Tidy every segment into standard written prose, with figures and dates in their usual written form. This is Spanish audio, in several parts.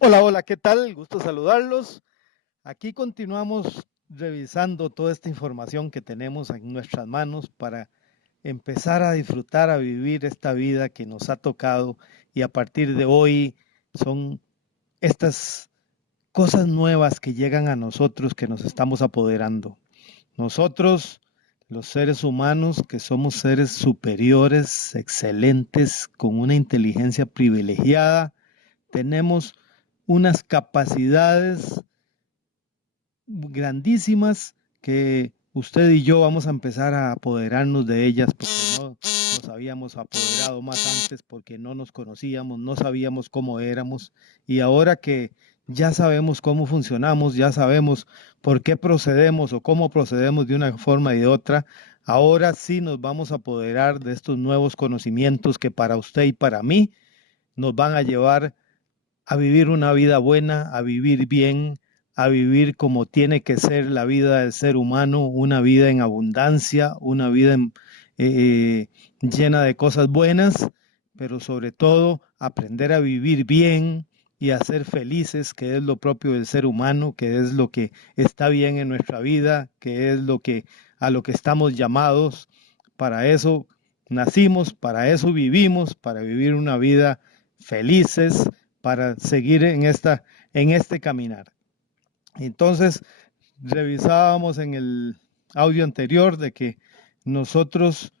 Hola, hola, ¿qué tal? Gusto saludarlos. Aquí continuamos revisando toda esta información que tenemos en nuestras manos para empezar a disfrutar, a vivir esta vida que nos ha tocado y a partir de hoy son estas cosas nuevas que llegan a nosotros que nos estamos apoderando. Nosotros, los seres humanos, que somos seres superiores, excelentes, con una inteligencia privilegiada, tenemos unas capacidades grandísimas que usted y yo vamos a empezar a apoderarnos de ellas porque no nos habíamos apoderado más antes, porque no nos conocíamos, no sabíamos cómo éramos y ahora que ya sabemos cómo funcionamos, ya sabemos por qué procedemos o cómo procedemos de una forma y de otra, ahora sí nos vamos a apoderar de estos nuevos conocimientos que para usted y para mí nos van a llevar a vivir una vida buena, a vivir bien, a vivir como tiene que ser la vida del ser humano, una vida en abundancia, una vida llena de cosas buenas, pero sobre todo aprender a vivir bien y a ser felices, que es lo propio del ser humano, que es lo que está bien en nuestra vida, que es lo que a lo que estamos llamados. Para eso nacimos, para eso vivimos, para vivir una vida felices, para seguir en este caminar. Entonces, revisábamos en el audio anterior de que nosotros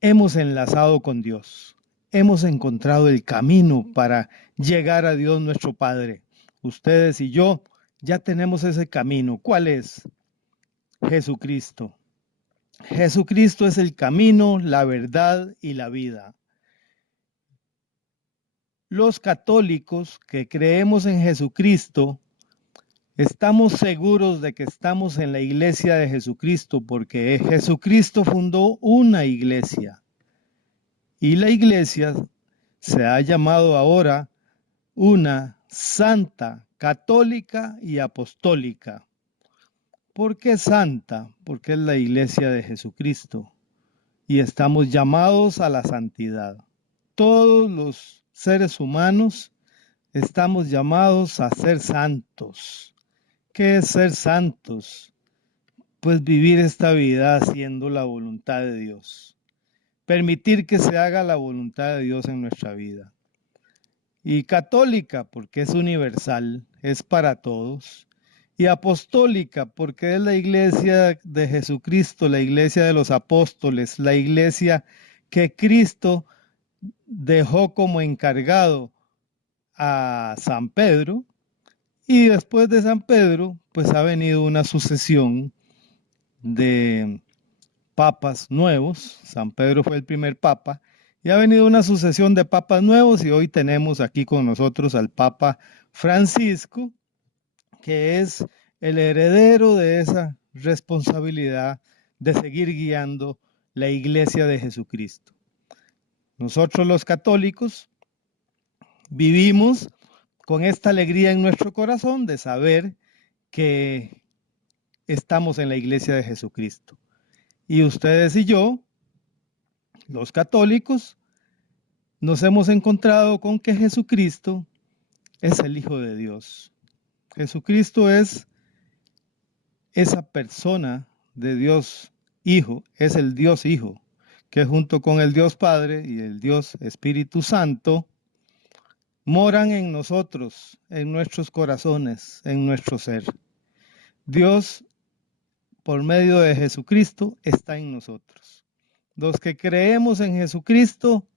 hemos enlazado con Dios, hemos encontrado el camino para llegar a Dios nuestro Padre. Ustedes y yo ya tenemos ese camino. ¿Cuál es? Jesucristo. Jesucristo es el camino, la verdad y la vida. Los católicos que creemos en Jesucristo estamos seguros de que estamos en la iglesia de Jesucristo porque Jesucristo fundó una iglesia y la iglesia se ha llamado ahora una santa, católica y apostólica. ¿Por qué santa? Porque es la iglesia de Jesucristo y estamos llamados a la santidad. Todos los seres humanos estamos llamados a ser santos. ¿Qué es ser santos? Pues vivir esta vida haciendo la voluntad de Dios. Permitir que se haga la voluntad de Dios en nuestra vida. Y católica, porque es universal, es para todos. Y apostólica, porque es la iglesia de Jesucristo, la iglesia de los apóstoles, la iglesia que Cristo dejó como encargado a San Pedro. Y después de San Pedro, pues ha venido una sucesión de papas nuevos. San Pedro fue el primer papa y ha venido una sucesión de papas nuevos y hoy tenemos aquí con nosotros al Papa Francisco, que es el heredero de esa responsabilidad de seguir guiando la iglesia de Jesucristo. Nosotros los católicos vivimos con esta alegría en nuestro corazón de saber que estamos en la iglesia de Jesucristo. Y ustedes y yo, los católicos, nos hemos encontrado con que Jesucristo es el Hijo de Dios. Jesucristo es esa persona de Dios Hijo, es el Dios Hijo, que junto con el Dios Padre y el Dios Espíritu Santo moran en nosotros, en nuestros corazones, en nuestro ser. Dios, por medio de Jesucristo, está en nosotros. Los que creemos en Jesucristo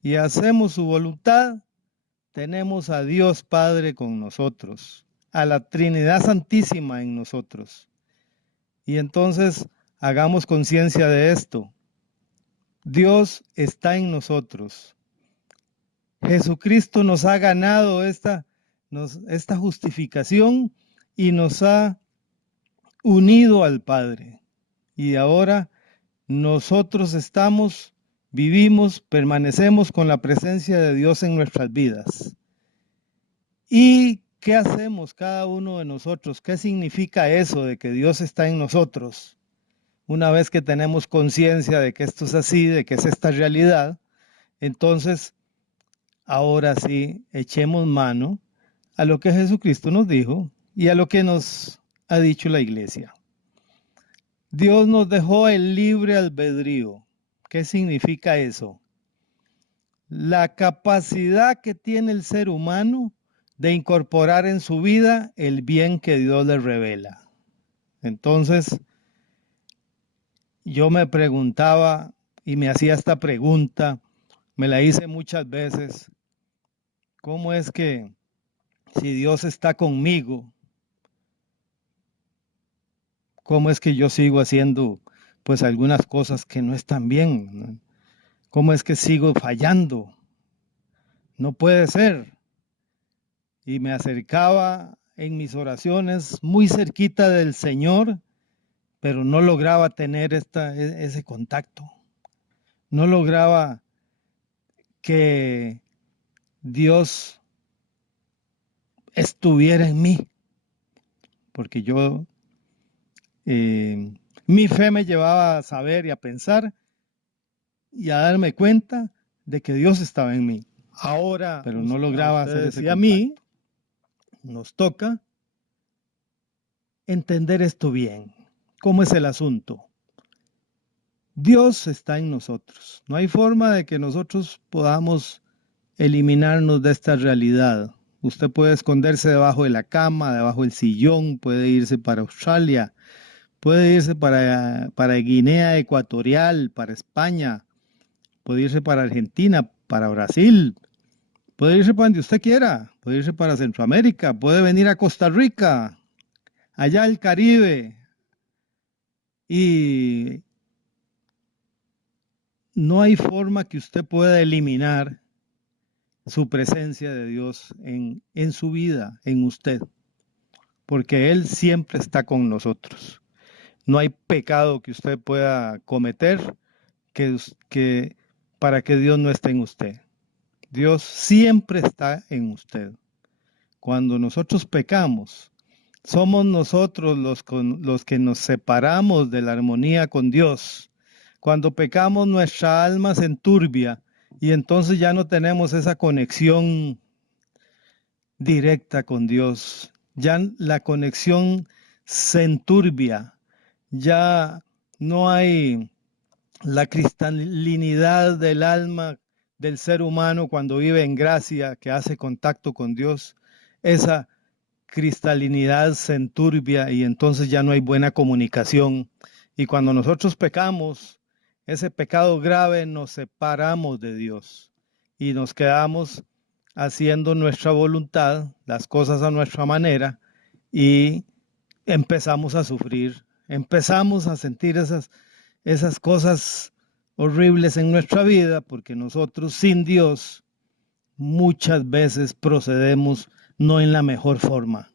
y hacemos su voluntad, tenemos a Dios Padre con nosotros, a la Trinidad Santísima en nosotros. Y entonces hagamos conciencia de esto. Dios está en nosotros. Jesucristo nos ha ganado esta justificación y nos ha unido al Padre. Y ahora nosotros vivimos, permanecemos con la presencia de Dios en nuestras vidas. ¿Y qué hacemos cada uno de nosotros? ¿Qué significa eso de que Dios está en nosotros? Una vez que tenemos conciencia de que esto es así, de que es esta realidad, entonces ahora sí, echemos mano a lo que Jesucristo nos dijo y a lo que nos ha dicho la iglesia. Dios nos dejó el libre albedrío. ¿Qué significa eso? La capacidad que tiene el ser humano de incorporar en su vida el bien que Dios le revela. Entonces, yo me preguntaba y me hacía esta pregunta, me la hice muchas veces, ¿cómo es que si Dios está conmigo, cómo es que yo sigo haciendo pues algunas cosas que no están bien, ¿no? ¿Cómo es que sigo fallando? No puede ser. Y me acercaba en mis oraciones muy cerquita del Señor, pero no lograba tener ese contacto. No lograba que Dios estuviera en mí, porque mi fe me llevaba a saber y a pensar y a darme cuenta de que Dios estaba en mí. Ahora, pero no lograba hacer ese contacto. Y a mí nos toca entender esto bien. ¿Cómo es el asunto? Dios está en nosotros. No hay forma de que nosotros podamos eliminarnos de esta realidad. Usted puede esconderse debajo de la cama, debajo del sillón, puede irse para Australia, puede irse para Guinea Ecuatorial, para España, puede irse para Argentina, para Brasil, puede irse para donde usted quiera, puede irse para Centroamérica, puede venir a Costa Rica, allá al Caribe. Y no hay forma que usted pueda eliminar su presencia de Dios en su vida, en usted, porque Él siempre está con nosotros. No hay pecado que usted pueda cometer que para que Dios no esté en usted. Dios siempre está en usted. Cuando nosotros pecamos, somos nosotros los que nos separamos de la armonía con Dios. Cuando pecamos, nuestra alma se enturbia y entonces ya no tenemos esa conexión directa con Dios. Ya la conexión se enturbia. Ya no hay la cristalinidad del alma del ser humano cuando vive en gracia, que hace contacto con Dios. Esa cristalinidad se enturbia y entonces ya no hay buena comunicación. Y cuando nosotros pecamos, ese pecado grave, nos separamos de Dios y nos quedamos haciendo nuestra voluntad, las cosas a nuestra manera, y empezamos a sufrir, empezamos a sentir esas cosas horribles en nuestra vida, porque nosotros sin Dios muchas veces procedemos no en la mejor forma,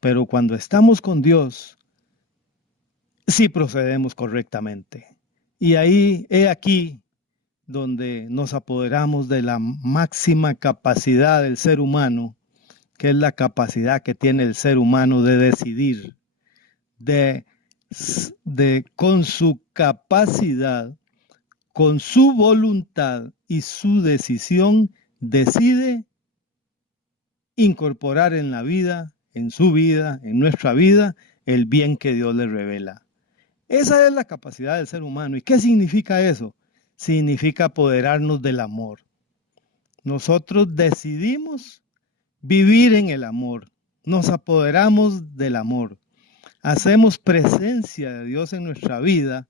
pero cuando estamos con Dios, sí procedemos correctamente. Y ahí, he aquí, donde nos apoderamos de la máxima capacidad del ser humano, que es la capacidad que tiene el ser humano de decidir, con su capacidad, con su voluntad y su decisión, decide incorporar en la vida, en su vida, en nuestra vida, el bien que Dios le revela. Esa es la capacidad del ser humano. ¿Y qué significa eso? Significa apoderarnos del amor. Nosotros decidimos vivir en el amor. Nos apoderamos del amor. Hacemos presencia de Dios en nuestra vida.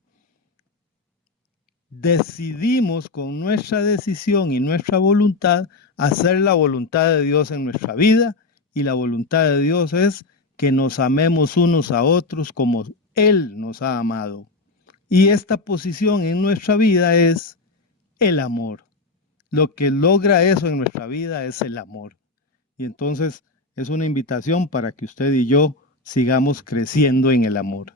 Decidimos con nuestra decisión y nuestra voluntad hacer la voluntad de Dios en nuestra vida, y la voluntad de Dios es que nos amemos unos a otros como Él nos ha amado. Y esta posición en nuestra vida es el amor. Lo que logra eso en nuestra vida es el amor. Y entonces es una invitación para que usted y yo sigamos creciendo en el amor,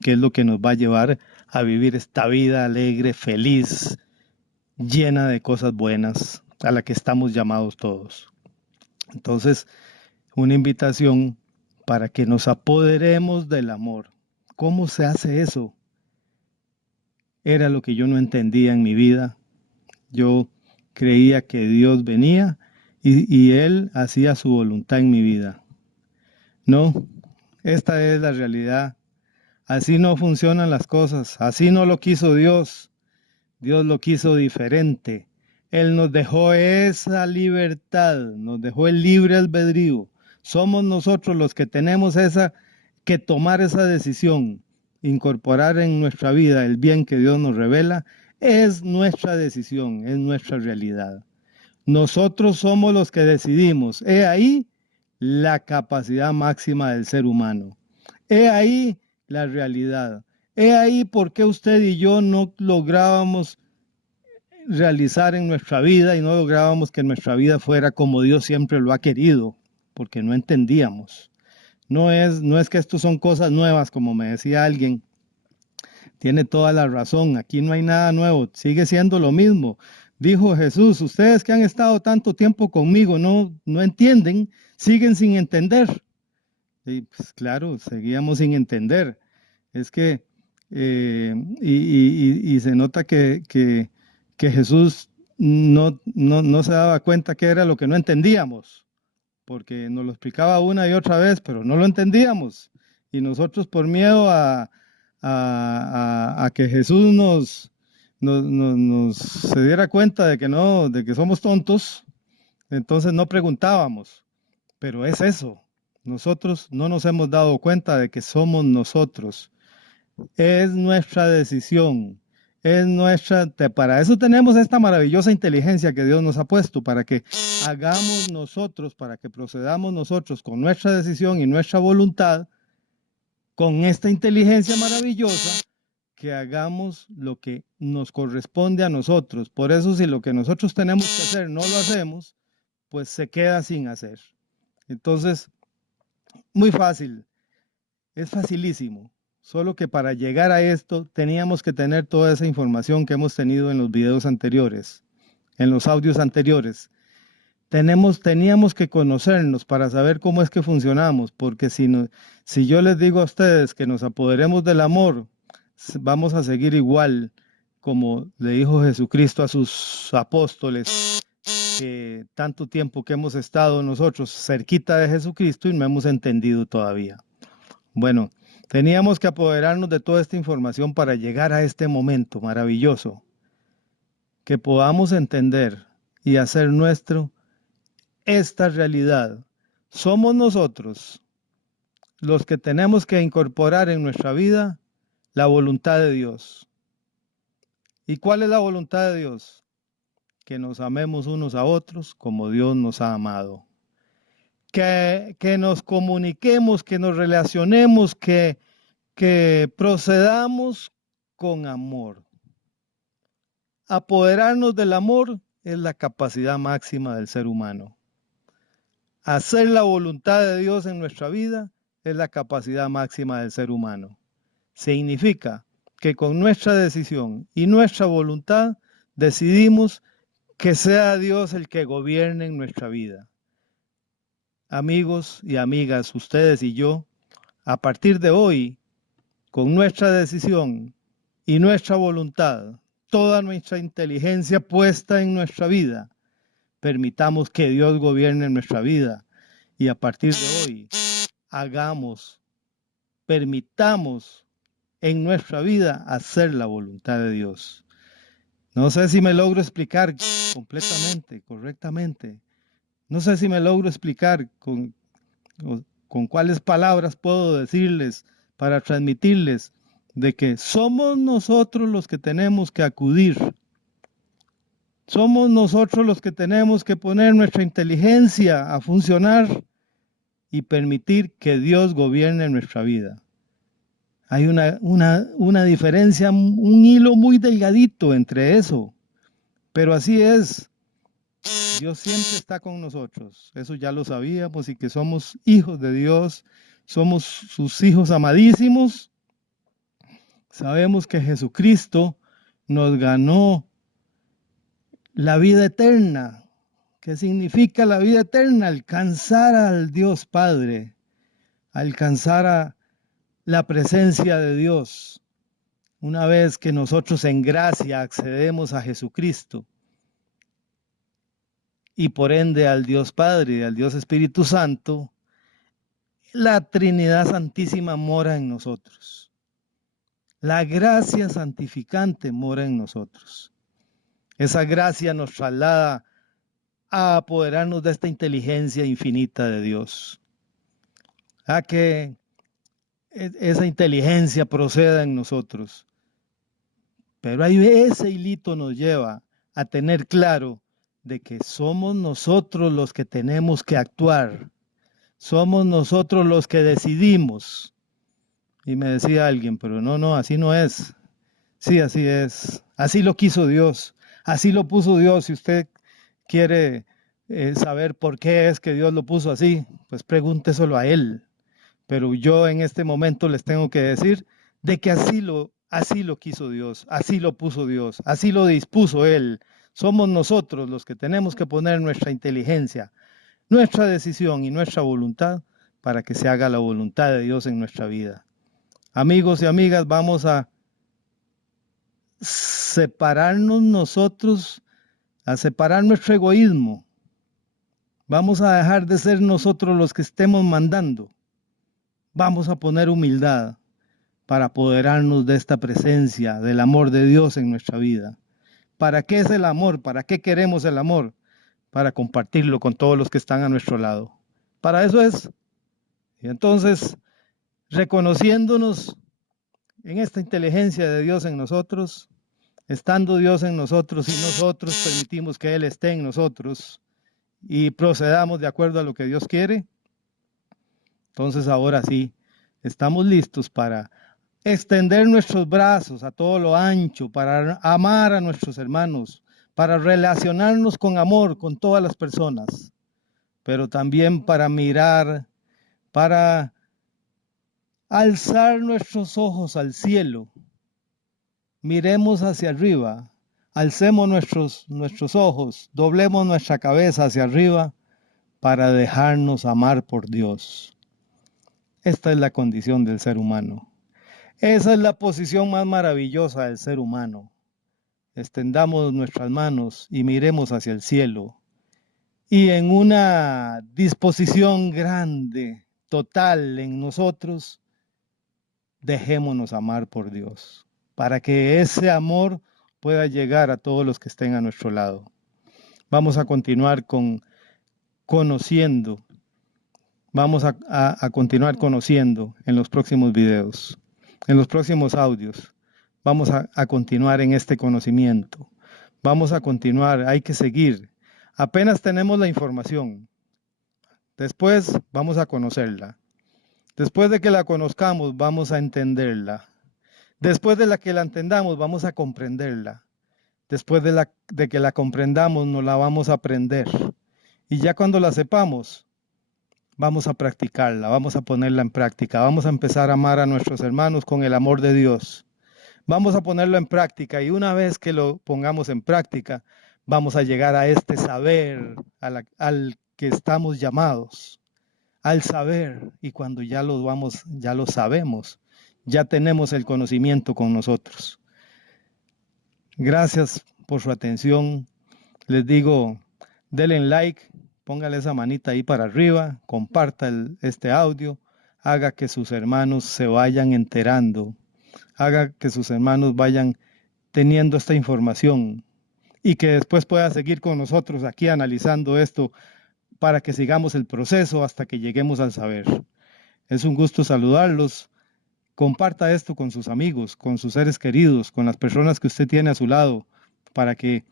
que es lo que nos va a llevar a vivir esta vida alegre, feliz, llena de cosas buenas, a la que estamos llamados todos. Entonces, una invitación para que nos apoderemos del amor. ¿Cómo se hace eso? Era lo que yo no entendía en mi vida. Yo creía que Dios venía y Él hacía su voluntad en mi vida. No, esta es la realidad. Así no funcionan las cosas, así no lo quiso Dios. Dios lo quiso diferente. Él nos dejó esa libertad, nos dejó el libre albedrío. Somos nosotros los que tenemos que tomar esa decisión, incorporar en nuestra vida el bien que Dios nos revela. Es nuestra decisión, es nuestra realidad. Nosotros somos los que decidimos. He ahí la capacidad máxima del ser humano. He ahí la realidad. He ahí por qué usted y yo no lográbamos realizar en nuestra vida y no lográbamos que nuestra vida fuera como Dios siempre lo ha querido, porque no entendíamos. No es que estos son cosas nuevas, como me decía alguien. Tiene toda la razón, aquí no hay nada nuevo, sigue siendo lo mismo. Dijo Jesús, ustedes que han estado tanto tiempo conmigo no entienden, siguen sin entender. Y pues claro, seguíamos sin entender. Es que, y se nota que Jesús no se daba cuenta qué era lo que no entendíamos, porque nos lo explicaba una y otra vez, pero no lo entendíamos. Y nosotros por miedo a que Jesús nos se diera cuenta de que no, de que somos tontos, entonces no preguntábamos. Pero es eso. Nosotros no nos hemos dado cuenta de que somos nosotros. Es nuestra decisión. Para eso tenemos esta maravillosa inteligencia que Dios nos ha puesto, para que hagamos nosotros, para que procedamos nosotros con nuestra decisión y nuestra voluntad, con esta inteligencia maravillosa, que hagamos lo que nos corresponde a nosotros. Por eso, si lo que nosotros tenemos que hacer no lo hacemos, pues se queda sin hacer. Entonces, muy fácil, es facilísimo. Solo que para llegar a esto teníamos que tener toda esa información que hemos tenido en los videos anteriores, en los audios anteriores. Teníamos que conocernos para saber cómo es que funcionamos, porque si yo les digo a ustedes que nos apoderemos del amor, vamos a seguir igual como le dijo Jesucristo a sus apóstoles, que tanto tiempo que hemos estado nosotros cerquita de Jesucristo y no hemos entendido todavía. Bueno, teníamos que apoderarnos de toda esta información para llegar a este momento maravilloso, que podamos entender y hacer nuestro esta realidad. Somos nosotros los que tenemos que incorporar en nuestra vida la voluntad de Dios. ¿Y cuál es la voluntad de Dios? Que nos amemos unos a otros como Dios nos ha amado. Que nos comuniquemos, que nos relacionemos, que procedamos con amor. Apoderarnos del amor es la capacidad máxima del ser humano. Hacer la voluntad de Dios en nuestra vida es la capacidad máxima del ser humano. Significa que con nuestra decisión y nuestra voluntad decidimos que sea Dios el que gobierne en nuestra vida. Amigos y amigas, ustedes y yo, a partir de hoy, con nuestra decisión y nuestra voluntad, toda nuestra inteligencia puesta en nuestra vida, permitamos que Dios gobierne en nuestra vida y a partir de hoy permitamos en nuestra vida hacer la voluntad de Dios. No sé si me logro explicar completamente, correctamente. No sé si me logro explicar con cuáles palabras puedo decirles para transmitirles de que somos nosotros los que tenemos que acudir. Somos nosotros los que tenemos que poner nuestra inteligencia a funcionar y permitir que Dios gobierne nuestra vida. Hay una diferencia, un hilo muy delgadito entre eso, pero así es. Dios siempre está con nosotros, eso ya lo sabíamos, y que somos hijos de Dios, somos sus hijos amadísimos. Sabemos que Jesucristo nos ganó la vida eterna. ¿Qué significa la vida eterna? Alcanzar al Dios Padre, alcanzar a la presencia de Dios. Una vez que nosotros en gracia accedemos a Jesucristo, y por ende al Dios Padre y al Dios Espíritu Santo, la Trinidad Santísima mora en nosotros. La gracia santificante mora en nosotros. Esa gracia nos traslada a apoderarnos de esta inteligencia infinita de Dios, a que esa inteligencia proceda en nosotros. Pero ahí ese hilito nos lleva a tener claro de que somos nosotros los que tenemos que actuar, somos nosotros los que decidimos. Y me decía alguien, pero no, así no es. Sí, así es. Así lo quiso Dios, así lo puso Dios. Si usted quiere saber por qué es que Dios lo puso así, pues pregúnteselo a Él. Pero yo en este momento les tengo que decir de que así lo quiso Dios, así lo puso Dios, así lo dispuso Él. Somos nosotros los que tenemos que poner nuestra inteligencia, nuestra decisión y nuestra voluntad para que se haga la voluntad de Dios en nuestra vida. Amigos y amigas, vamos a separarnos nosotros, a separar nuestro egoísmo. Vamos a dejar de ser nosotros los que estemos mandando. Vamos a poner humildad para apoderarnos de esta presencia, del amor de Dios en nuestra vida. ¿Para qué es el amor? ¿Para qué queremos el amor? Para compartirlo con todos los que están a nuestro lado. Para eso es. Y entonces, reconociéndonos en esta inteligencia de Dios en nosotros, estando Dios en nosotros y nosotros permitimos que Él esté en nosotros y procedamos de acuerdo a lo que Dios quiere, entonces ahora sí, estamos listos para extender nuestros brazos a todo lo ancho, para amar a nuestros hermanos, para relacionarnos con amor con todas las personas, pero también para mirar, para alzar nuestros ojos al cielo. Miremos hacia arriba, alcemos nuestros ojos, doblemos nuestra cabeza hacia arriba para dejarnos amar por Dios. Esta es la condición del ser humano. Esa es la posición más maravillosa del ser humano. Extendamos nuestras manos y miremos hacia el cielo. Y en una disposición grande, total en nosotros, dejémonos amar por Dios, para que ese amor pueda llegar a todos los que estén a nuestro lado. Vamos a continuar conociendo. Vamos a continuar conociendo en los próximos videos, en los próximos audios. Vamos a continuar en este conocimiento. Vamos a continuar, hay que seguir. Apenas tenemos la información. Después vamos a conocerla. Después de que la conozcamos, vamos a entenderla. Después de que la entendamos, vamos a comprenderla. Después de que la comprendamos, nos la vamos a aprender. Y ya cuando la sepamos, vamos a practicarla, vamos a ponerla en práctica. Vamos a empezar a amar a nuestros hermanos con el amor de Dios. Vamos a ponerlo en práctica y una vez que lo pongamos en práctica, vamos a llegar a este saber al que estamos llamados, al saber. Y cuando ya lo sabemos, ya tenemos el conocimiento con nosotros. Gracias por su atención. Les digo, denle like, póngale esa manita ahí para arriba, comparta este audio, haga que sus hermanos se vayan enterando, haga que sus hermanos vayan teniendo esta información y que después pueda seguir con nosotros aquí analizando esto para que sigamos el proceso hasta que lleguemos al saber. Es un gusto saludarlos. Comparta esto con sus amigos, con sus seres queridos, con las personas que usted tiene a su lado, para que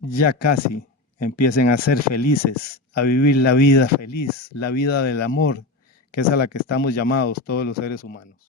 ya casi empiecen a ser felices, a vivir la vida feliz, la vida del amor, que es a la que estamos llamados todos los seres humanos.